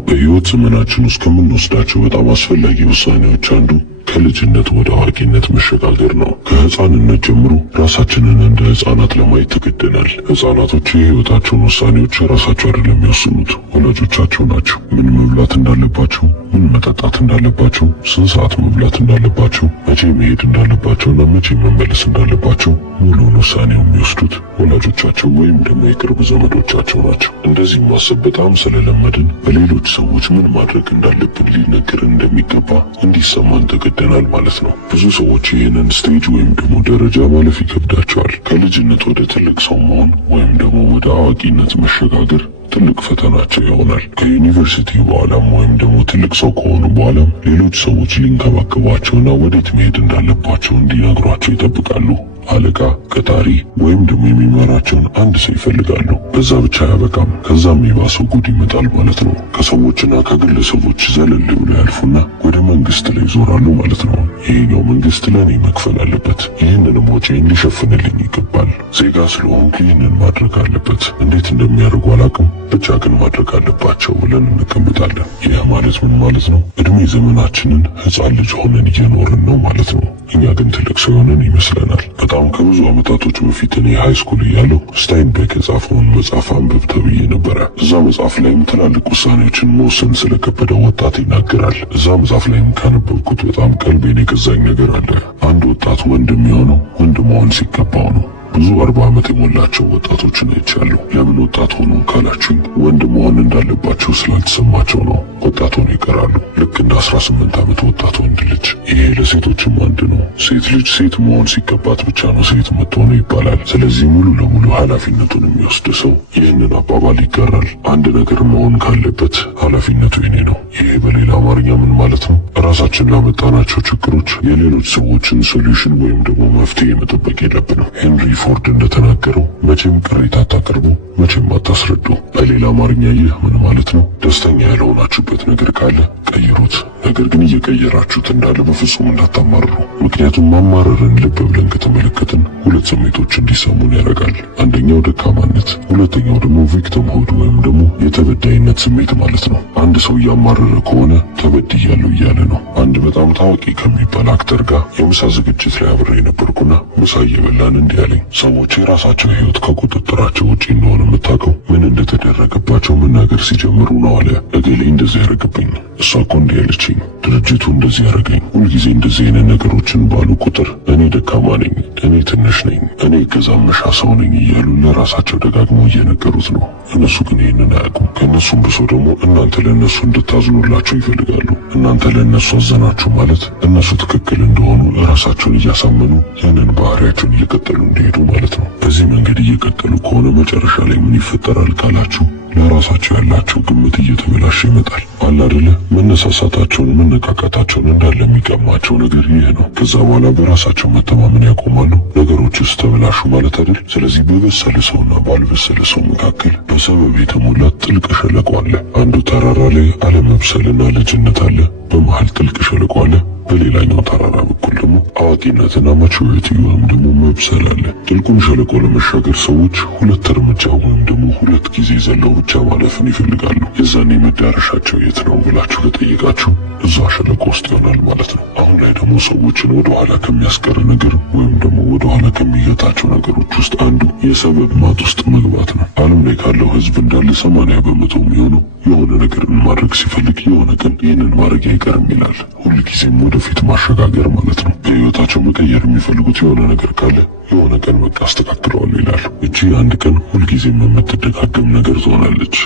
በሕይወት ዘመናችን ውስጥ ከምንወስዳቸው በጣም አስፈላጊ ውሳኔዎች አንዱ ከልጅነት ወደ አዋቂነት መሸጋገር ነው። ከህፃንነት ጀምሮ ራሳችንን እንደ ህፃናት ለማየት ተገደናል። ህፃናቶች የህይወታቸውን ውሳኔዎች ራሳቸው አይደለም የሚወስኑት፣ ወላጆቻቸው ናቸው። ምን መብላት እንዳለባቸው፣ ምን መጠጣት እንዳለባቸው፣ ስንት ሰዓት መብላት እንዳለባቸው፣ መቼ መሄድ እንዳለባቸውና መቼ መመለስ እንዳለባቸው ሙሉውን ውሳኔው የሚወስዱት ወላጆቻቸው ወይም ደግሞ የቅርብ ዘመዶቻቸው ናቸው። እንደዚህ ማሰብ በጣም ስለለመድን በሌሎች ሰዎች ምን ማድረግ እንዳለብን ሊነገርን እንደሚገባ እንዲሰማን ተገደናል ማለት ነው። ብዙ ሰዎች ይህንን ስቴጅ ወይም ደግሞ ደረጃ ማለፍ ይከብዳቸዋል። ከልጅነት ወደ ትልቅ ሰው መሆን ወይም ደግሞ ወደ አዋቂነት መሸጋገር ትልቅ ፈተናቸው ይሆናል። ከዩኒቨርሲቲ በኋላም ወይም ደግሞ ትልቅ ሰው ከሆኑ በኋላም ሌሎች ሰዎች ሊንከባከቧቸውና ወዴት መሄድ እንዳለባቸው እንዲነግሯቸው ይጠብቃሉ። አለቃ፣ ቀጣሪ ወይም ደግሞ የሚመራቸውን አንድ ሰው ይፈልጋሉ። በዛ ብቻ አያበቃም። ከዛም የባሰው ጉድ ይመጣል ማለት ነው። ከሰዎችና ከግለሰቦች ዘለል ብለው ያልፉና ወደ መንግስት ላይ ይዞራሉ ማለት ነው። ይሄኛው መንግስት ለኔ መክፈል አለበት፣ ይህንንም ወጪን ሊሸፍንልኝ ይገባል፣ ዜጋ ስለሆንኩ ይህንን ማድረግ አለበት። እንዴት እንደሚያደርጉ አላውቅም፣ ብቻ ግን ማድረግ አለባቸው ብለን እንቀምጣለን። ይህ ማለት ምን ማለት ነው? እድሜ ዘመናችንን ህፃን ልጅ ሆነን እየኖርን ነው ማለት ነው። እኛ ግን ትልቅ ሰው ሆነን ይመስለናል። በጣም ከብዙ ዓመታቶች በፊት እኔ ሃይስኩል እያለሁ ስታይንቤክ የጻፈውን መጽሐፍ አንብብ ተብዬ ነበረ። እዛ መጽሐፍ ላይም ትላልቅ ውሳኔዎችን መወሰን ስለከበደው ወጣት ይናገራል። እዛ መጽሐፍ ላይም ካነበብኩት በጣም ቀልቤን የገዛኝ ነገር አለ። አንድ ወጣት ወንድ የሚሆነው ወንድ መሆን ሲገባው ነው። ብዙ 40 ዓመት የሞላቸው ወጣቶችን አይቻለሁ። ለምን ወጣት ሆኑ ካላችሁኝ ወንድ መሆን እንዳለባቸው ስላልተሰማቸው ነው። ወጣት ሆነው ይቀራሉ። ልክ እንደ 18 ዓመት ወጣት ወንድ ልጅ። ይሄ ለሴቶችም አንድ ነው። ሴት ልጅ ሴት መሆን ሲገባት ብቻ ነው ሴት የምትሆነው ይባላል። ስለዚህ ሙሉ ለሙሉ ኃላፊነቱን የሚወስድ ሰው ይህንን አባባል ይጋራል። አንድ ነገር መሆን ካለበት ኃላፊነቱ የኔ ነው። ይሄ በሌላ አማርኛ ምን ማለት ነው? ራሳችን ላመጣናቸው ችግሮች የሌሎች ሰዎችን ሶሉሽን ወይም ደግሞ መፍትሄ መጠበቅ የለብንም። ሄንሪ ፎርድ እንደተናገረው መቼም ቅሬታ አታቀርቡ፣ መቼም አታስረዱ። በሌላ አማርኛ ይህ ምን ማለት ነው? ደስተኛ ያልሆናችሁበት ነገር ካለ ቀይሩት። ነገር ግን እየቀየራችሁት እንዳለ በፍጹም እንዳታማርሩ። ምክንያቱም ማማረርን ልብ ብለን ከተመለከትን ሁለት ስሜቶች እንዲሰሙን ያደርጋል። አንደኛው ደካማነት፣ ሁለተኛው ደግሞ ቪክቲም ሁድ ወይም ደግሞ የተበዳይነት ስሜት ማለት ነው። አንድ ሰው እያማረረ ከሆነ ተበድያለሁ እያለ ነው። አንድ በጣም ታዋቂ ከሚባል አክተር ጋር የምሳ ዝግጅት ላይ አብሬ ነበርኩና ምሳ እየበላን እንዲህ አለኝ። ሰዎች የራሳቸው ህይወት ከቁጥጥራቸው ውጪ እንደሆነ የምታውቀው ምን እንደተደረገባቸው መናገር ሲጀምሩ ነው አለ። እገሌ እንደዚህ ያደረገብኝ፣ እሷ እኮ እንዲህ ያለችኝ፣ ድርጅቱ እንደዚህ ያደረገኝ፣ ሁልጊዜ እንደዚህ አይነት ነገሮችን ባሉ ቁጥር እኔ ደካማ ነኝ፣ እኔ ትንሽ ነኝ፣ እኔ ገዛመሻ ሰው ነኝ እያሉ ለራሳቸው ደጋግመው እየነገሩት ነው። እነሱ ግን ይህንን አያውቁም። ከእነሱም ብሶ ደግሞ እናንተ ለእነሱ እንድታዝኑላቸው ይፈልጋሉ። እናንተ ለእነሱ አዘናችሁ ማለት እነሱ ትክክል እንደሆኑ ራሳቸውን እያሳመኑ ይህንን ባህሪያቸውን እየቀጠሉ እንዲሄዱ ማለት ነው። በዚህ መንገድ እየቀጠሉ ከሆነ መጨረሻ ላይ ምን ይፈጠራል ካላችሁ ለራሳቸው ያላቸው ግምት እየተበላሸ ይመጣል። አለ አይደለ? መነሳሳታቸውን መነቃቃታቸውን እንዳለ የሚቀማቸው ነገር ይህ ነው። ከዛ በኋላ በራሳቸው መተማመን ያቆማሉ። ነገሮችስ ተበላሹ ማለት አይደል? ስለዚህ በበሰለ ሰውና ባልበሰለ ሰው መካከል በሰበብ የተሞላ ጥልቅ ሸለቆ አለ። አንዱ ተራራ ላይ አለመብሰልና ልጅነት አለ። በመሃል ጥልቅ ሸለቆ አለ። በሌላኛው ተራራ በኩል ደግሞ አዋቂነትና ማቹሪቲ ወይም ደግሞ መብሰል አለ። ጥልቁን ሸለቆ ለመሻገር ሰዎች ሁለት እርምጃ ወይም ደግሞ ሁለት ጊዜ ዘለው ብቻ ማለፍን ይፈልጋሉ። የዛኔ መዳረሻቸው የት ነው ብላችሁ ከጠየቃችሁ እዛ ሸለቆ ውስጥ ይሆናል ማለት ነው። አሁን ላይ ደግሞ ሰዎችን ወደ ኋላ ከሚያስቀር ነገር ወይም ደግሞ ወደ ኋላ ከሚገታቸው ነገሮች ውስጥ አንዱ የሰበብ ማጥ ውስጥ መግባት ነው። ዓለም ላይ ካለው ሕዝብ እንዳለ 80% የሚሆነው የሆነ ነገርን ማድረግ ሲፈልግ የሆነ ቀን ይህንን ማድረግ አይቀርም ይላል። ሁልጊዜም ወደፊት ማሸጋገር ማለት ነው። በህይወታቸው መቀየር የሚፈልጉት የሆነ ነገር ካለ የሆነ ቀን በቃ አስተካክለዋለሁ ይላሉ። እቺ አንድ ቀን ሁልጊዜም የምትደጋገም ነገር ትሆናለች።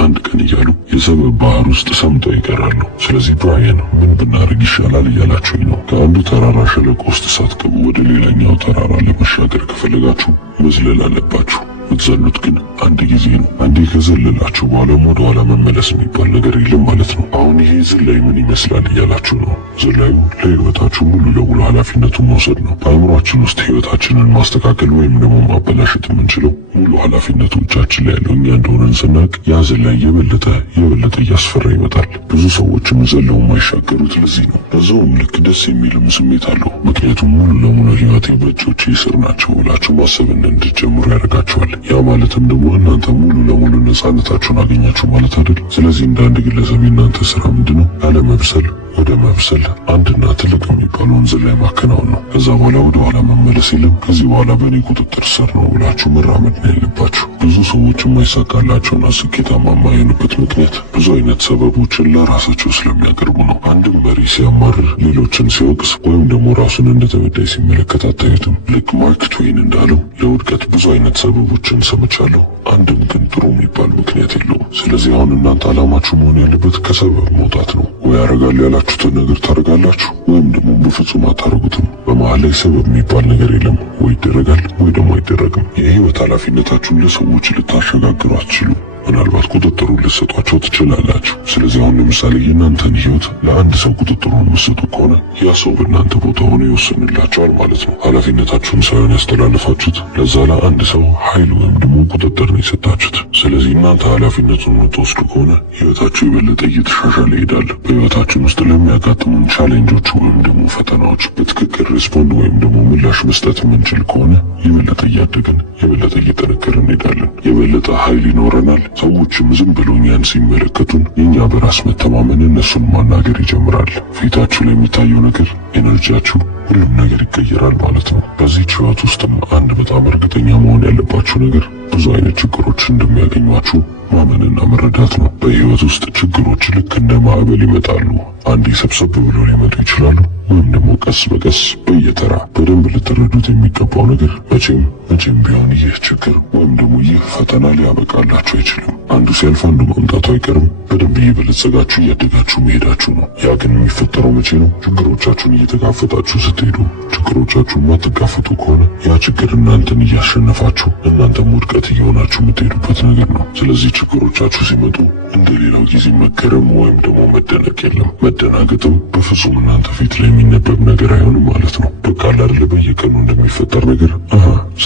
አንድ ቀን እያሉ የሰበብ ባህር ውስጥ ሰምጠው ይቀራሉ። ስለዚህ ብራያን ምን ብናደርግ ይሻላል እያላችሁኝ ነው። ከአንዱ ተራራ ሸለቆ ውስጥ ሳትገቡ ወደ ሌላኛው ተራራ ለመሻገር ከፈለጋችሁ መዝለል አለባችሁ። የምትዘሉት ግን አንድ ጊዜ ነው። አንዴ ከዘለላችሁ በኋላ ወደ ኋላ መመለስ የሚባል ነገር የለም ማለት ነው። አሁን ይሄ ዝላይ ምን ይመስላል እያላችሁ ነው። ዝላዩ ለህይወታችሁ ሙሉ ለሙሉ ኃላፊነቱን መውሰድ ነው። በአእምሯችን ውስጥ ህይወታችንን ማስተካከል ወይም ደግሞ ማበላሸት የምንችለው ሙሉ ኃላፊነቱ እጃችን ላይ ያለው እኛ እንደሆነን ስናቅ ያ ዝላይ የበለጠ እያስፈራ ይመጣል። ብዙ ሰዎችም ዘለው የማይሻገሩት ለዚህ ነው። በዛውም ልክ ደስ የሚልም ስሜት አለው። ምክንያቱም ሙሉ ለሙሉ ህይወቴ በእጆቼ ስር ናቸው ብላችሁ ማሰብን እንድትጀምሩ ያደርጋችኋል። ያ ማለትም ደግሞ እናንተ ሙሉ ለሙሉ ነፃነታችሁን አገኛችሁ ማለት አይደል? ስለዚህ እንደ አንድ ግለሰብ የእናንተ ስራ ምንድነው? ያለመብሰል ወደ መብሰል አንድና ትልቅ የሚባል ወንዝ ላይ ማከናወን ነው። ከዛ በኋላ ወደ ኋላ መመለስ የለም። ከዚህ በኋላ በእኔ ቁጥጥር ስር ነው ብላችሁ መራመድ ነው ያለባችሁ። ብዙ ሰዎች የማይሳካላቸውና ስኬታማ የማይሆኑበት ምክንያት ብዙ አይነት ሰበቦችን ለራሳቸው ስለሚያቀርቡ ነው። አንድም መሪ ሲያማርር፣ ሌሎችን ሲወቅስ ወይም ደግሞ ራሱን እንደተበዳይ ሲመለከት አታዩትም። ልክ ማርክ ትዌይን እንዳለው ለውድቀት ብዙ አይነት ሰበቦችን ሰምቻለሁ፣ አንድም ግን ጥሩ የሚባል ምክንያት የለውም። ስለዚህ አሁን እናንተ አላማችሁ መሆን ያለበት ከሰበብ መውጣት ነው። ወይ ያደርጋል ያላችሁትን ነገር ታደርጋላችሁ ወይም ደግሞ በፍጹም አታደርጉትም። በመሃል ላይ ሰበብ የሚባል ነገር የለም። ወይ ይደረጋል ወይ ደግሞ አይደረግም። የህይወት ኃላፊነታችሁን ለሰዎች ልታሸጋግሩ አትችሉ። ምናልባት ቁጥጥሩን ልትሰጧቸው ትችላላችሁ። ስለዚህ አሁን ለምሳሌ የእናንተን ህይወት ለአንድ ሰው ቁጥጥሩን የምትሰጡ ከሆነ ያ ሰው በእናንተ ቦታ ሆኖ ይወስንላቸዋል ማለት ነው። ኃላፊነታችሁን ሳይሆን ያስተላለፋችሁት ለዛ ለአንድ ሰው ኃይል ወይም ደግሞ ቁጥጥር ነው የሰጣችሁት። ስለዚህ እናንተ ኃላፊነቱን የምትወስዱ ከሆነ ህይወታችሁ የበለጠ እየተሻሻለ ይሄዳል። በህይወታችን ውስጥ ለሚያጋጥሙን ቻሌንጆች ወይም ደግሞ ፈተናዎች በትክክል ሬስፖንድ ወይም ደግሞ ምላሽ መስጠት የምንችል ከሆነ የበለጠ እያደግን የበለጠ እየጠነከርን እንሄዳለን። የበለጠ ኃይል ይኖረናል። ሰዎችም ዝም ብሎ እኛን ሲመለከቱን የኛ በራስ መተማመን እነሱን ማናገር ይጀምራል። ፊታችሁ ላይ የሚታየው ነገር፣ ኤነርጂያችሁ፣ ሁሉም ነገር ይቀየራል ማለት ነው። በዚህ ህይወት ውስጥም አንድ በጣም እርግጠኛ መሆን ያለባችሁ ነገር ብዙ አይነት ችግሮች እንደሚያገኟችሁ ማመንና መረዳት ነው። በህይወት ውስጥ ችግሮች ልክ እንደ ማዕበል ይመጣሉ። አንዴ ሰብሰብ ብሎ ሊመጡ ይችላሉ፣ ወይም ደግሞ ቀስ በቀስ በየተራ። በደንብ ልትረዱት የሚገባው ነገር መቼም ቢሆን ይህ ችግር ወይም ደግሞ ይህ ፈተና ሊያበቃላችሁ አይችልም። አንዱ ሲያልፍ አንዱ መምጣቱ አይቀርም። በደንብ እየበለጸጋችሁ እያደጋችሁ መሄዳችሁ ነው። ያ ግን የሚፈጠረው መቼ ነው? ችግሮቻችሁን እየተጋፈጣችሁ ስትሄዱ። ችግሮቻችሁን ማትጋፈጡ ከሆነ ያ ችግር እናንተን እያሸነፋችሁ እናንተም ውድቀት እየሆናችሁ የምትሄዱበት ነገር ነው። ስለዚህ ችግሮቻችሁ ሲመጡ እንደ ሌላው ጊዜ መገረም ወይም ደግሞ መደነቅ የለም። መደናገጥም በፍጹም እናንተ ፊት ላይ የሚነበብ ነገር አይሆንም ማለት ነው። በቃ አይደለ በየቀኑ እንደሚፈጠር ነገር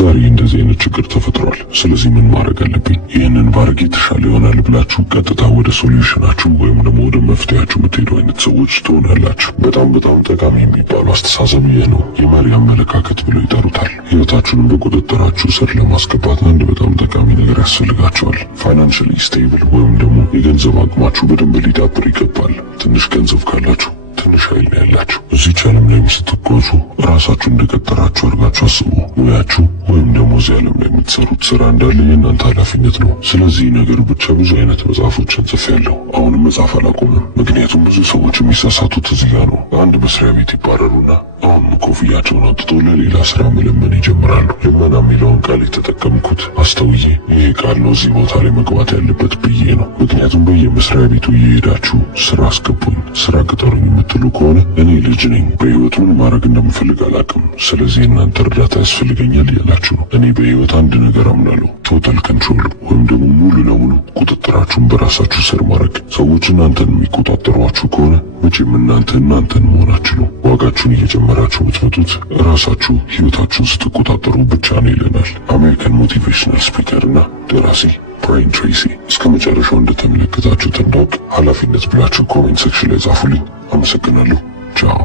ዛሬ እንደዚህ አይነት ችግር ተፈጥሯል፣ ስለዚህ ምን ማድረግ አለብኝ፣ ይህንን ባረግ የተሻለ ይሆናል ብላችሁ ቀጥታ ወደ ሶሉሽናችሁ ወይም ደግሞ ወደ መፍትሄያችሁ የምትሄዱ አይነት ሰዎች ትሆናላችሁ። በጣም ጠቃሚ የሚባለው አስተሳሰብ ይህ ነው። የመሪ አመለካከት ብለው ይጠሩታል። ህይወታችሁንም በቁጥጥራችሁ ስር ለማስገባት አንድ በጣም ጠቃሚ ነገር ያስፈልጋቸዋል። ፋይናንሻሊ ስቴብል ወይም ደግሞ የገንዘብ አቅማችሁ በደንብ ሊዳብር ይገባል። ትንሽ ገንዘብ ካላችሁ ትንሽ ኃይል ነው ያላችሁ። እዚህ ዓለም ላይ ስትጓዙ ራሳችሁ እንደቀጠራችሁ አድርጋችሁ አስቡ። ሙያችሁ ወይም ደግሞ እዚህ ዓለም ላይ የምትሰሩት ስራ እንዳለ የእናንተ ኃላፊነት ነው። ስለዚህ ነገር ብቻ ብዙ አይነት መጽሐፎችን ጽፌያለሁ። አሁንም መጽሐፍ አላቆምም። ምክንያቱም ብዙ ሰዎች የሚሳሳቱት እዚህ ጋር ነው። አንድ መስሪያ ቤት ይባረሩና አሁን ኮፍያቸውን አውጥቶ ለሌላ ስራ መለመን ይጀምራሉ። ልመና የሚለውን ቃል የተጠቀምኩት አስተውዬ ይሄ ቃል ነው እዚህ ቦታ ላይ መግባት ያለበት ብዬ ነው። ምክንያቱም በየመስሪያ ቤቱ እየሄዳችሁ ስራ አስገቡኝ፣ ስራ ቅጠሩኝ የምትሉ ከሆነ እኔ ልጅ ነኝ፣ በህይወት ምን ማድረግ እንደምፈልግ አላውቅም፣ ስለዚህ እናንተ እርዳታ ያስፈልገኛል እያላችሁ ነው። እኔ በህይወት አንድ ነገር አምናለሁ፣ ቶታል ኮንትሮል ወይም ደግሞ ሙሉ ለሙሉ ቁጥጥራችሁን በራሳችሁ ስር ማድረግ። ሰዎች እናንተን የሚቆጣጠሯችሁ ከሆነ መቼም እናንተን መሆናችሁ ነው። ዋጋችሁን እየጨመራችሁ የምትመጡት ራሳችሁ ህይወታችሁን ስትቆጣጠሩ ብቻ ነው ይለናል አሜሪካን ሞቲቬሽናል ስፒከር እና ደራሲ ብራያን ትሬሲ። እስከ መጨረሻው እንደተመለከታችሁት እንዳውቅ ኃላፊነት ብላችሁ ኮሜንት ሴክሽን ላይ ጻፉልኝ። አመሰግናለሁ። ቻው።